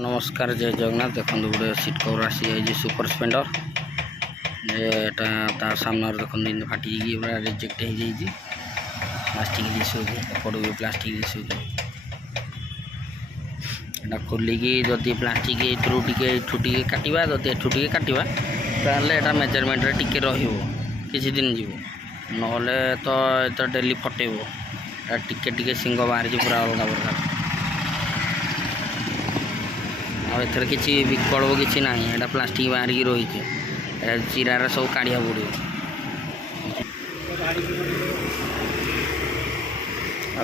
नमस्कार जय जगन्नाथ। देखो गोटे सीट कवर आसी जाए सुपर स्पेंडर ता सामने देखते फाटी पूरा रिजेक्ट हो जाए प्लास्टिक दिशु एपट भी प्लास्टिक दिशु खोलिकी जदि प्लास्टिक एठू टे काटा जदि एठू टे काटा ताल मेजरमेंट टिके रही दिन जीव ना तो डेली फटेब टिके टिके सिंग बाहर पूरा अलग प्रकार आर किसी विकल्प किसी ना यहाँ प्लास्टिक बाहर की रही है चिरार सब काढ़ा पड़ो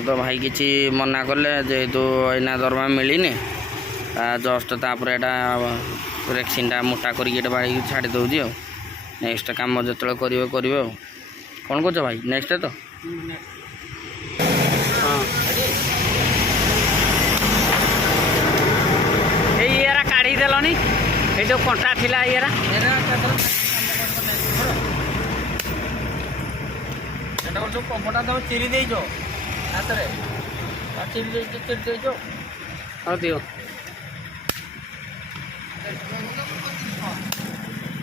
तो भाई किसी मना कले जेहेतु एना दरमा मिलनी जस्ट तापर रेक्सीटा मोटा करके बाड़ी छाड़ी दूसरी नेक्स्ट कम जो करेंगे कौन कौच भाई नेक्स्ट तो हाँ ये काढ़ी देलनी ये जो कंटा थिला येरा जो कपड़ा तुम चिरी देच हाथ में चिरी देच हाँ दियो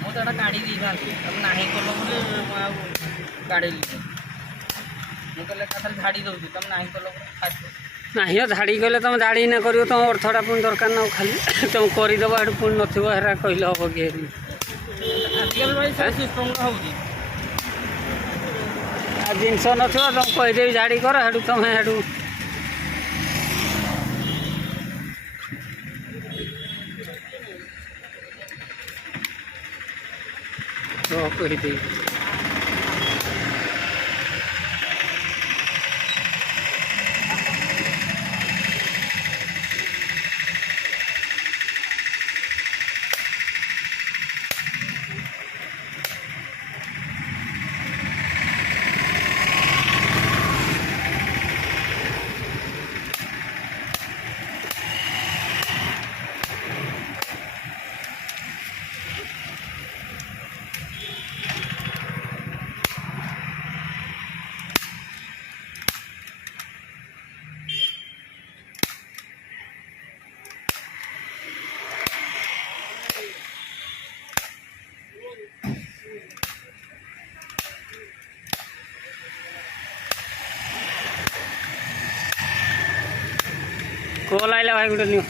मुझे काढ़ी दी था तुम ना कल बोले काढ़ी मुझे खाली झाड़ी दूसरी तुम ना कल नहीं झाड़ी कहले तुम झाड़ी ना कर तुम अर्थटा पुणी दरकार ना खाली तुम करदेव ये पुणी नथिबो हेरा कहले हम कि जिनस न तुम कहीदेवी झाड़ी कर हेटू तुम हेटू कहीदेवी कल आइला भाई गोटे नियो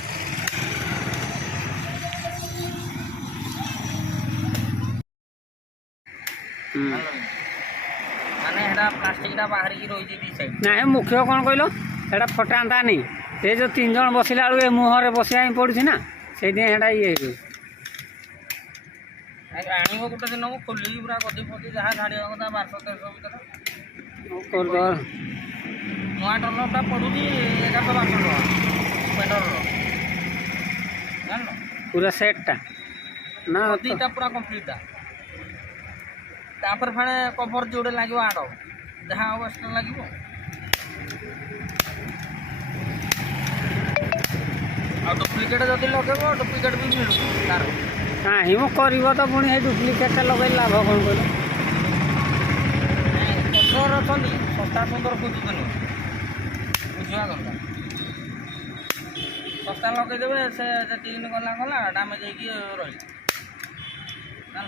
प्लास्टिक बाहर की रही ना मुख्य कौन कहल फटाता नहीं ये जो 3 जन बसला बेलू मुहर बसिया पड़ी ना से ये आण गोटे दिन को खोलिकी पूरा गदी फदी जहाँ झाड़ कथा 1200-1300 भर नुआ टर्नरटा पड़ू 1100-1200 स्पेंडर जान पूरा सेटटा ना गदीटा पूरा कम्प्लीटा तापर फेणे कभर जोड़े लगे आड़ जहाँ अवस्था लगे डुप्लिकेट जब लगे डुप्लिकेट भी मिलू तार नहीं मो कर तो पुणी डुप्लिकेट लगे लाभ कौन कहल कस्टमर अच्छा सस्ता सुंदर खोजुन बुझा दरकार सस्ता लगेदेवे से 3 दिन गला गला डैमेज होगी रही जान